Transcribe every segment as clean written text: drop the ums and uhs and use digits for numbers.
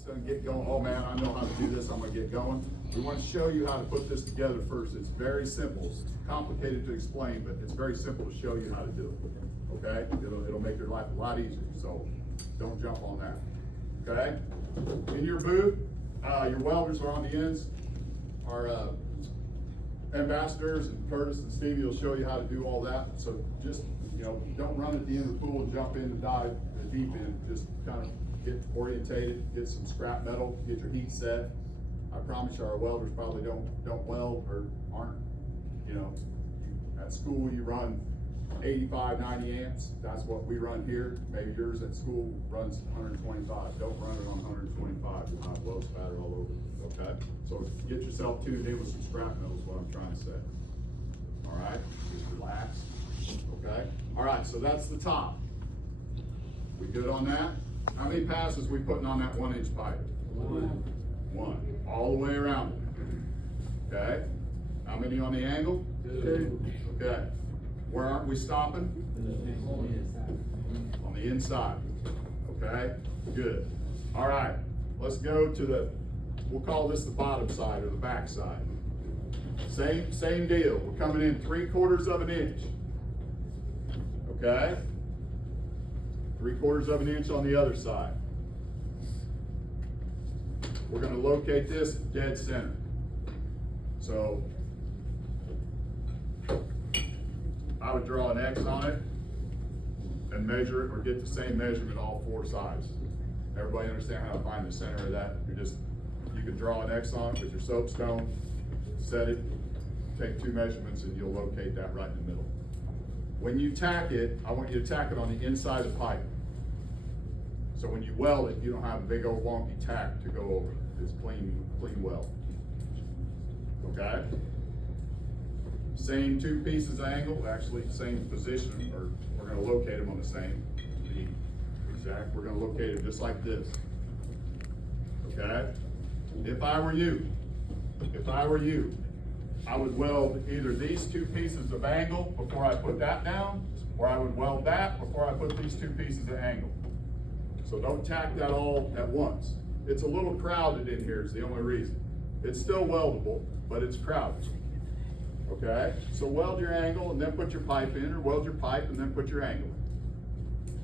Done get going. Oh man, I know how to do this. I'm gonna get going. We want to show you how to put this together first. It's very simple. It's complicated to explain, but it's very simple to show you how to do it. Okay? It'll make your life a lot easier. So don't jump on that. Okay? In your booth, your welders are on the ends. Our ambassadors and Curtis and Stevie will show you how to do all that. So just don't run at the end of the pool and jump in and dive the deep end. Just kind of get orientated, get some scrap metal, get your heat set. I promise you our welders probably don't weld or aren't, at school you run 85, 90 amps. That's what we run here. Maybe yours at school runs 125. Don't run it on 125. You'll have low spatter all over. Okay? So get yourself tuned in with some scrap metal is what I'm trying to say. All right? Just relax. Okay? All right, so that's the top. We good on that? How many passes we putting on that 1-inch pipe? One. All the way around it. Okay? How many on the angle? 2. Okay. Where aren't we stopping? On the inside. Okay? Good. All right. Let's go to we'll call this the bottom side or the back side. Same deal. We're coming in 3/4 of an inch. Okay? 3/4 of an inch on the other side. We're going to locate this dead center. So I would draw an X on it and measure it or get the same measurement all 4 sides. Everybody understand how to find the center of that? You can draw an X on it with your soapstone, set it, take 2 measurements, and you'll locate that right in the middle. When you tack it, I want you to tack it on the inside of the pipe. So when you weld it, you don't have a big old wonky tack to go over it. It's clean weld. Okay? Same 2 pieces angle, actually same position, or we're going to locate them on the same. We're going to locate them just like this. Okay? If I were you, I would weld either these 2 pieces of angle before I put that down, or I would weld that before I put these 2 pieces of angle. So don't tack that all at once. It's a little crowded in here is the only reason. It's still weldable, but it's crowded. Okay? So weld your angle and then put your pipe in, or weld your pipe and then put your angle in.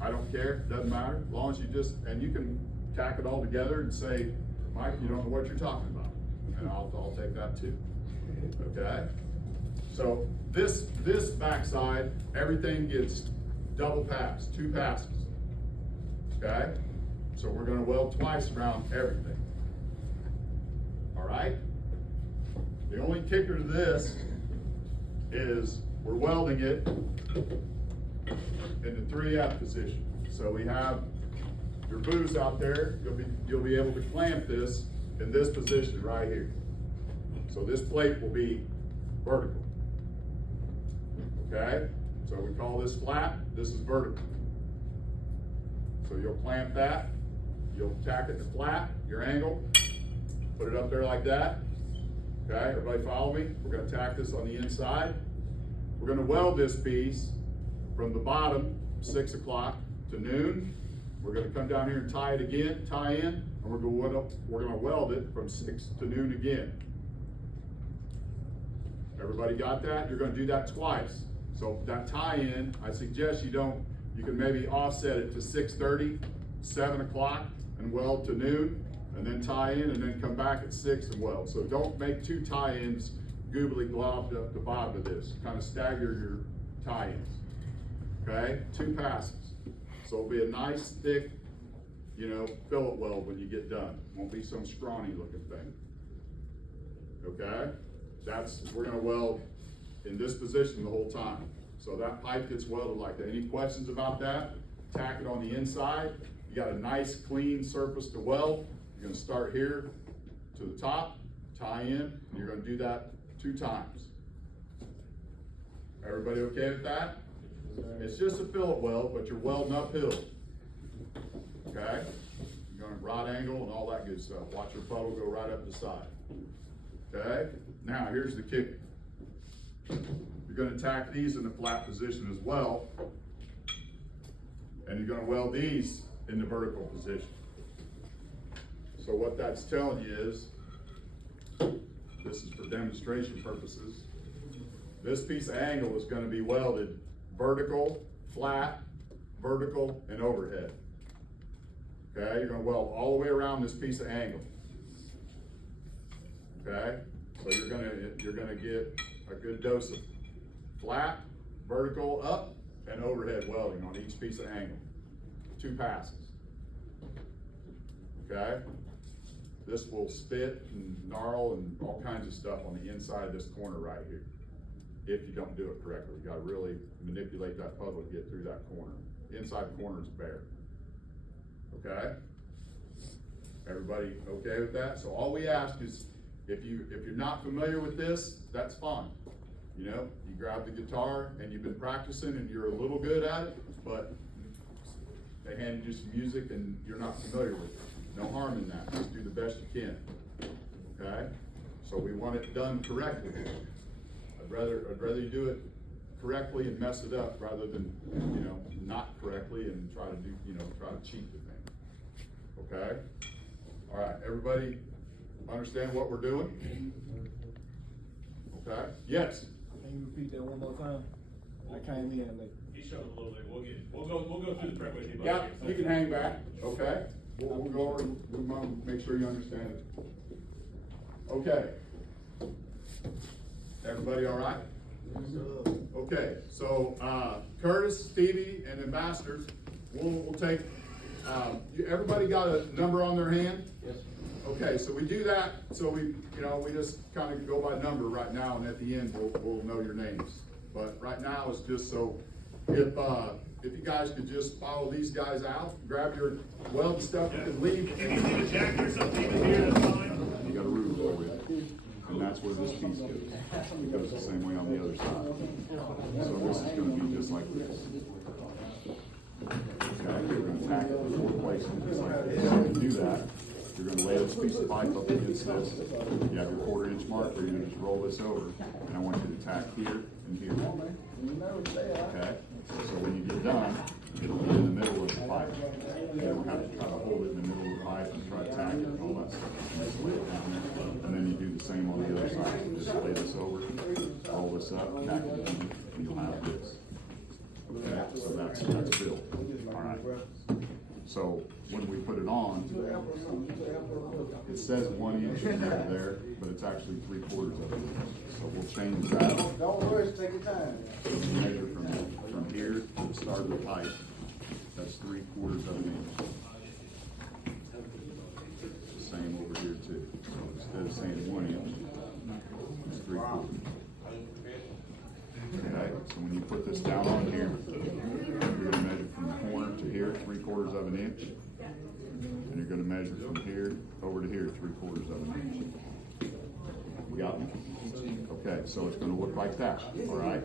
I don't care, doesn't matter, as long as and you can tack it all together and say, Mike, you don't know what you're talking about. And I'll take that too. Okay? So this backside, everything gets double pass, 2 passes. Okay? So we're going to weld twice around everything. All right? The only kicker to this is we're welding it in the 3F position. So we have your booths out there. You'll be able to clamp this in this position right here. So this plate will be vertical. Okay? So we call this flat. This is vertical. So you'll clamp that. You'll tack it to flat, your angle. Put it up there like that. Okay, everybody follow me? We're going to tack this on the inside. We're going to weld this piece from the bottom, 6 o'clock to noon. We're going to come down here and tie it again, tie in, and we're going to weld it from 6 to noon again. Everybody got that? You're going to do that twice. So that tie-in, I suggest you can maybe offset it to 6:30, 7 o'clock, and weld to noon, and then tie in, and then come back at 6 and weld. So don't make 2 tie-ins goobly globbed up the bottom of this. Kind of stagger your tie-ins. Okay? 2 passes. So it'll be a nice, thick, fillet weld when you get done. Won't be some scrawny looking thing. Okay? We're going to weld in this position the whole time. So that pipe gets welded like that. Any questions about that? Tack it on the inside. You got a nice clean surface to weld. You're going to start here to the top, tie in, and you're going to do that 2 times. Everybody okay with that? It's just a fillet weld, but you're welding uphill. Okay? You're going to rod angle and all that good stuff. Watch your puddle go right up the side. Okay? Now, here's the kicker. You're going to tack these in the flat position as well. And you're going to weld these in the vertical position. So what that's telling you is, this is for demonstration purposes, this piece of angle is going to be welded vertical, flat, vertical, and overhead. Okay, you're going to weld all the way around this piece of angle. Okay, so you're gonna get a good dose of flat, vertical, up, and overhead welding on each piece of angle. 2 passes. Okay, this will spit and gnarl and all kinds of stuff on the inside of this corner right here. If you don't do it correctly, you got to really manipulate that puzzle to get through that corner. The inside corner is bare. Okay, everybody okay with that? So all we ask is, if you're not familiar with this, that's fine. You know, you grab the guitar and you've been practicing and you're a little good at it, but they hand you some music and you're not familiar with it. No harm in that. Just do the best you can. Okay? So we want it done correctly. I'd rather you do it correctly and mess it up rather than, you know, not correctly and try to cheat the thing. Okay? All right, everybody understand what we're doing? Okay? Yes? Can you repeat that one more time? I came in late. He showed a little bit. We'll go through the prep with you. Yeah, you can hang back. Okay? We'll go over and we'll make sure you understand it. Okay. Everybody all right? Okay, so Curtis, Stevie, and ambassadors, we'll take, everybody got a number on their hand? Yes. Okay, so we do that, so we just kind of go by number right now, and at the end, we'll know your names. But right now, it's just so, if you guys could just follow these guys out, grab your weld stuff, you can leave. If you can see the jack or something here, that's fine. You got a ruler over it, and that's where this piece goes. It goes the same way on the other side. So this is gonna be just like this. Okay, you're gonna tack it in 4 places, just like this. To do that, you're gonna lay this piece of pipe up against this. You have your 1/4-inch marker, you're gonna just roll this over, and I want you to tack here and here. Okay? So when you get done, it'll be in the middle of the pipe. You don't have to try to hold it in the middle of the pipe and try to tack it and all that stuff. You just lay it down there. And then you do the same on the other side. Just lay this over, roll this up, tack it in, and you'll have this. Okay? So that's built. All right. So when we put it on, it says 1 inch there, but it's actually 3/4 of an inch. So we'll change that. Don't worry, take your time. So we measure from here to the start of the pipe. That's 3/4 of an inch. Same over here too. So instead of saying 1 inch, it's 3/4. Okay, so when you put this down on here, you're gonna measure from the corner to here, 3/4 of an inch. And you're gonna measure from here over to here, 3/4 of an inch. You got me? Okay, so it's gonna look like that, all right?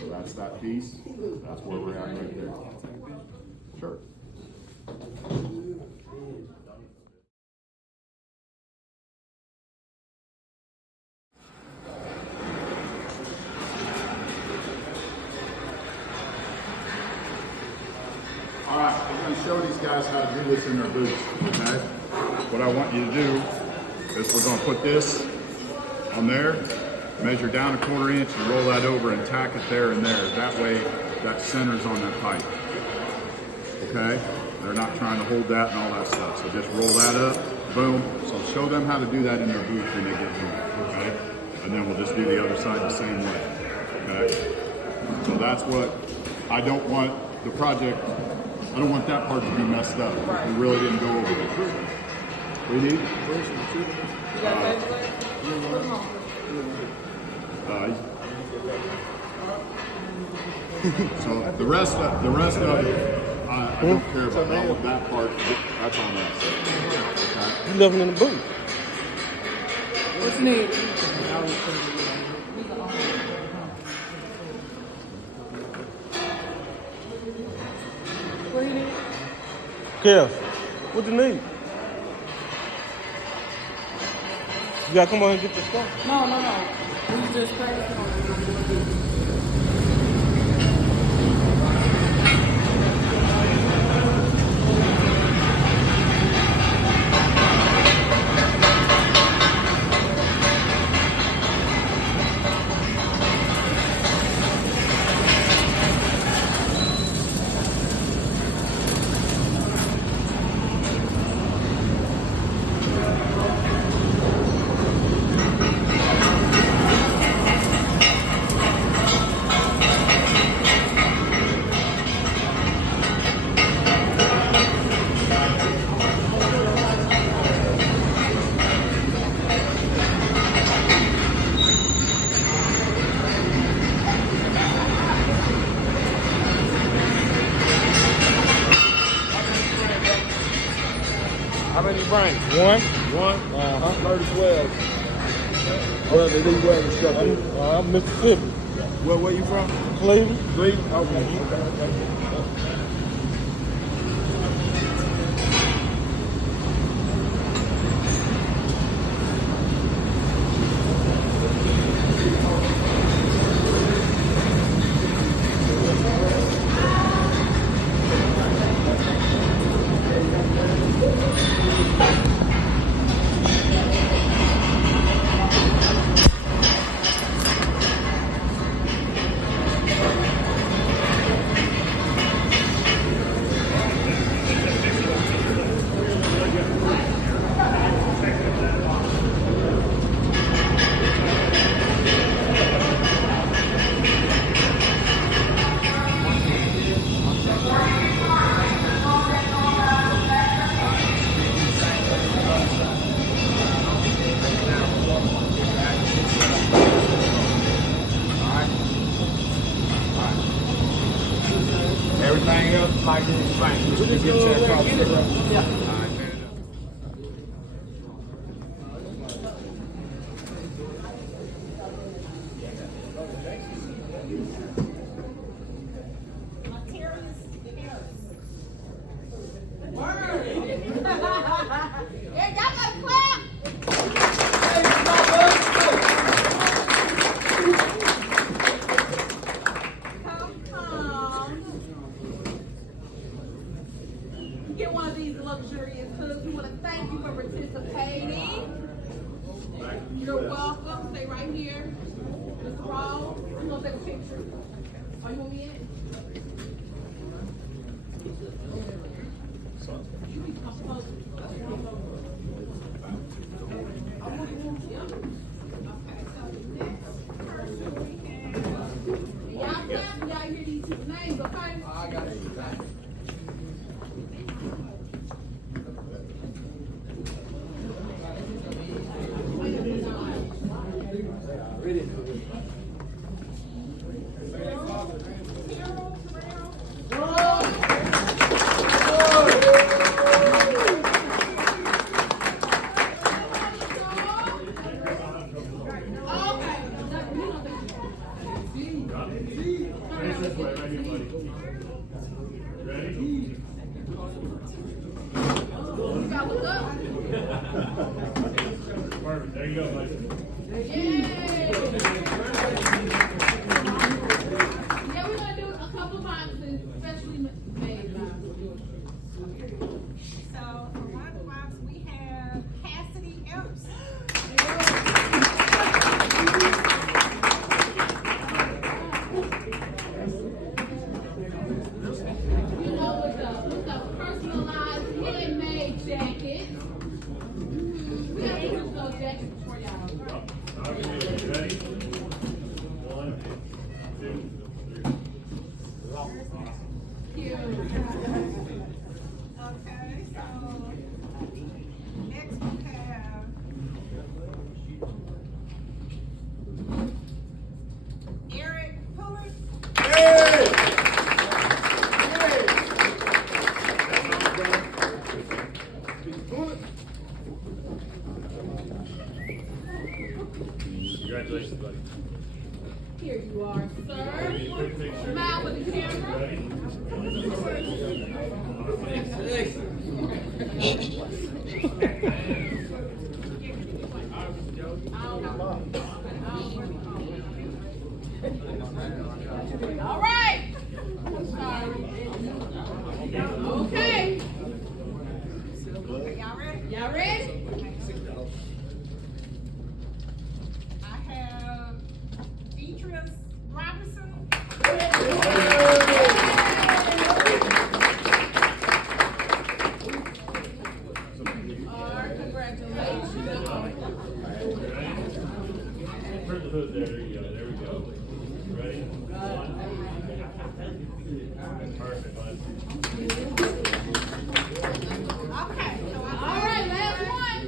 So that's that piece. That's where we're at right there. Sure. All right, we're going to show these guys how to do this in their boots, okay? What I want you to do is we're going to put this on there, measure down 1/4 inch and roll that over and tack it there and there. That way, that centers on that pipe, okay? They're not trying to hold that and all that stuff. So just roll that up, boom. So show them how to do that in their boots when they get home, okay? And then we'll just do the other side the same way, okay? So that's what I don't want the project. I don't want that part to be messed up. We really didn't go over it. We need? So the rest of it, I don't care about all of that part. That's on us. Okay? You living in the booth. What's needed? What do you need? Kev, what you need? You gotta come on and get your stuff. No. We just practicing on it. How many you bring? One? Curtis Wells. Well, the lead weld instructor. I'm Mississippi. Where you from? Cleveland. Cleveland? Okay. Everything else like it explained. We just get that across the road. Yeah. Get one of these luxurious hoods. We want to thank you for participating. You're welcome. Stay right here. Mr. Raw, I'm going to take a picture. Oh, you want me in? You can come closer. Okay, so next person we have. Y'all clap when y'all hear these people's names, okay? I got it. This way, right here, buddy. Ready? You gotta look up. Perfect. There you go, buddy. Yay! Yeah, we're gonna do a couple boxes, especially made boxes. So for one box, we have Cassidy Epps. You know, with the personalized handmade jacket. We have to use those jackets for y'all. Ready? 1, 2, 3. Cute. Okay, so next we have Eric Pullers. Congratulations, buddy. Here you are, sir. Quick picture. Smile for the camera. Ready? All right. Sorry. Okay. Okay, y'all ready? Y'all ready? I have Beatrice Robinson. All right, congratulations. Ready? Turn the hood there. There you go. There we go. Ready? 1. Perfect, bud. Okay, so All right, last one.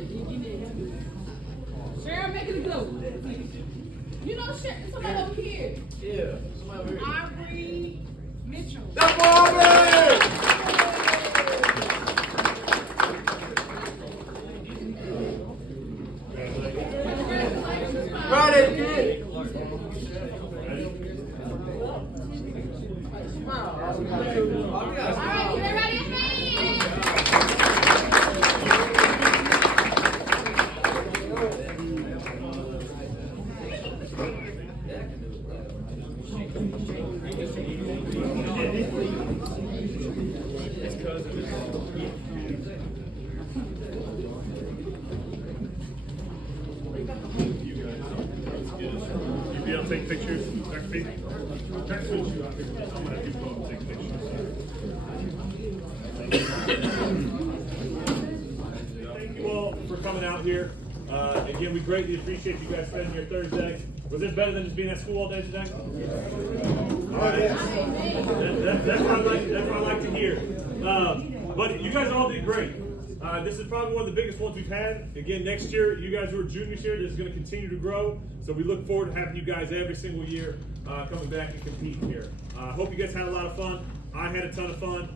Cheryl, make it a good one. You know, somebody over here. Aubrey Mitchell. right, get ready to dance. You be able to take pictures, Dr. B? Dr. Switch you out here. I'm gonna have you go up and take pictures. Thank you all for coming out here. Again, we greatly appreciate you guys spending your Thursday. Was this better than just being at school all day today? All right. That's what I like to hear. But you guys all did great. This is probably one of the biggest ones we've had. Again, next year, you guys who are juniors here, this is going to continue to grow. So we look forward to having you guys every single year coming back and competing here. I hope you guys had a lot of fun. I had a ton of fun.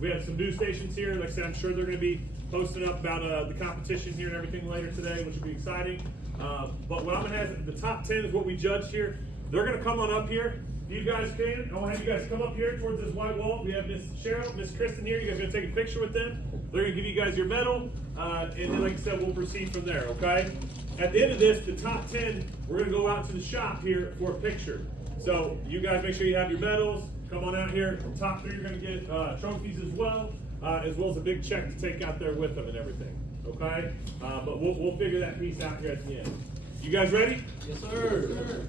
We have some news stations here. Like I said, I'm sure they're going to be posting up about the competition here and everything later today, which will be exciting. But what I'm going to have, the top 10 is what we judged here. They're going to come on up here. You guys can. I want to have you guys come up here towards this white wall. We have Miss Cheryl, Miss Kristen here. You guys are going to take a picture with them. They're going to give you guys your medal. And then, like I said, we'll proceed from there, okay? At the end of this, the top 10, we're going to go out to the shop here for a picture. So you guys make sure you have your medals. Come on out here. The top 3 are going to get trophies as well as a big check to take out there with them and everything, okay? But we'll figure that piece out here at the end. You guys ready? Yes, sir.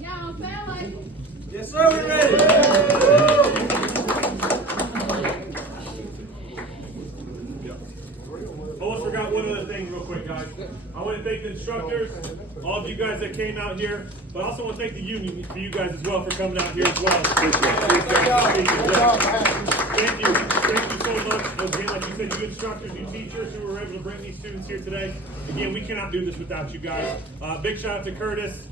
Y'all don't sound like it. Yes, sir, we're ready. Almost forgot one other thing real quick, guys. I want to thank the instructors, all of you guys that came out here, but I also want to thank the union for you guys as well for coming out here as well. Thank you. Thank you so much. Again, like you said, you instructors, you teachers who were able to bring these students here today. Again, we cannot do this without you guys. Big shout out to Curtis,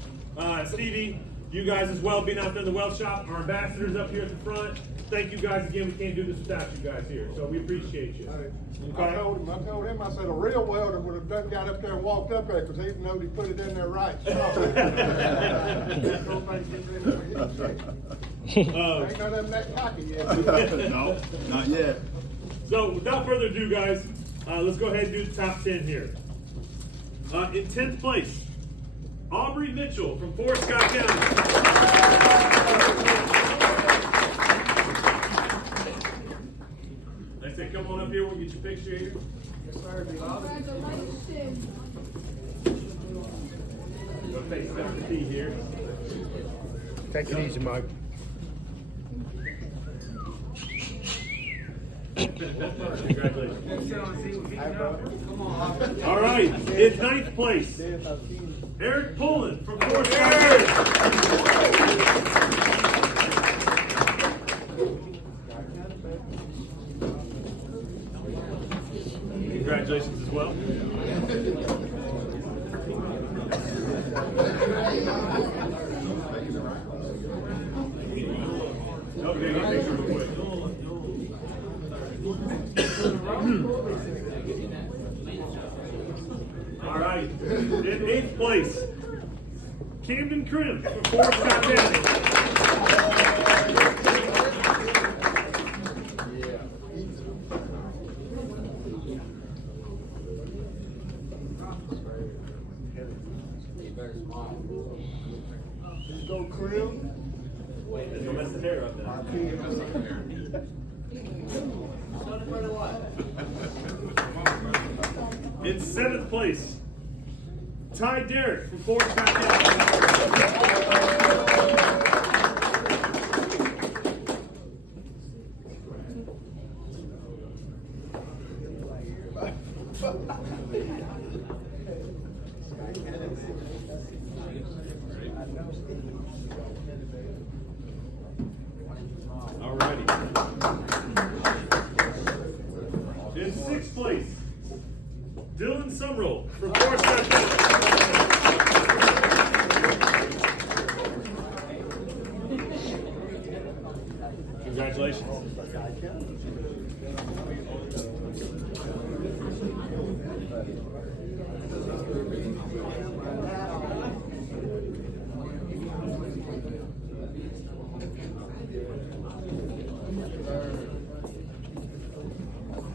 Stevie, you guys as well being out there in the weld shop, our ambassadors up here at the front. Thank you guys again. We can't do this without you guys here, so we appreciate you. I told him, I said, a real welder would have done got up there and walked up there because he didn't know he put it in there right. Ain't none of them that cocky yet. No, not yet. So without further ado, guys, let's go ahead and do the top 10 here. In 10th place, Aubrey Mitchell from Forest Scott County. I said, come on up here, we'll get your picture here. Congratulations. Go face Dr. P here. Take it easy, Mike. Congratulations. All right, in 9th place, Eric Pullen from Forest Congratulations as well. Okay, get a picture real quick. All right, in 8th place, Camden Crim from Forest Scott County. Just go Crib. Don't mess the hair up now. In 7th place, Ty Derrick from Forest Scott County. Alrighty. In 6th place, Dylan Sumrall from Forest Scott County. Congratulations.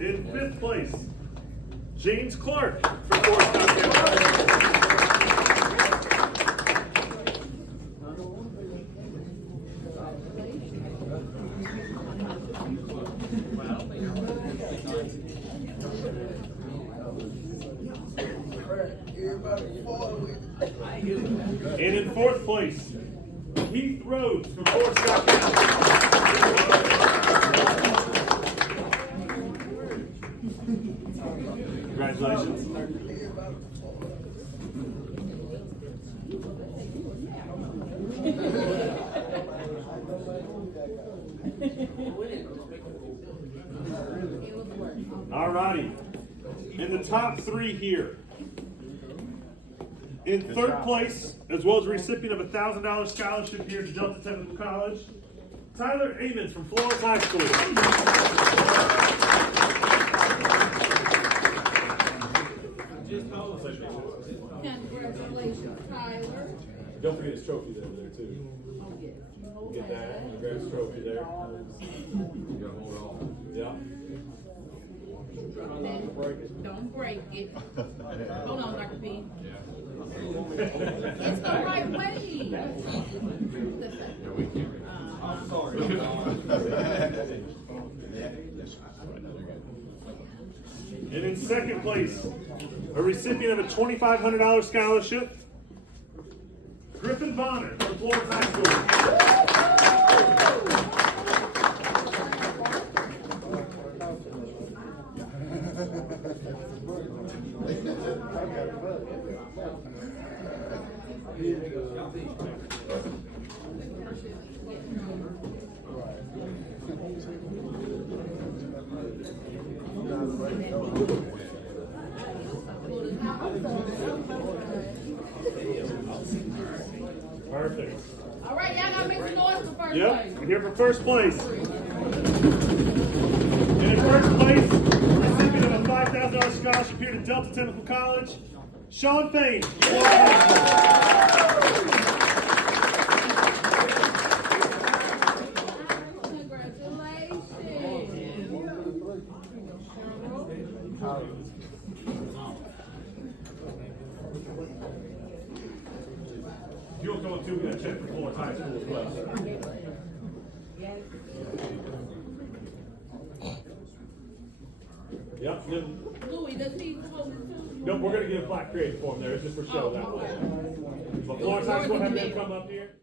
In 5th place, James Clark from Forest County. And in 4th place, Heath Rhodes from Fort Scott County. Congratulations. All righty. In the top 3 here. In 3rd place, as well as a recipient of a $1,000 scholarship here to Delta Technical College, Tyler Amons from Florence High School. Congratulations, Tyler. Don't forget his trophy over there too. Oh, yes. Get that. Grab his trophy there. You gotta hold on. Yeah. Don't break it. Hold on, Dr. P. It's the right way. I'm sorry. And in 2nd place, a recipient of a $2,500 scholarship, Griffin Bonner from Florence High School. Perfect. All right, y'all gotta make some noise for first Yep, place. we're here for 1st place. And in 1st place, recipient of a $5,000 scholarship here to Delta Technical College, Sean Fain. You'll go too, we gotta check for Florence High School as well. Yep. Louis, does he hold it too? Nope, we're gonna get a plaque created for him there. It's just for show that way. But Florence High School, have them come up here.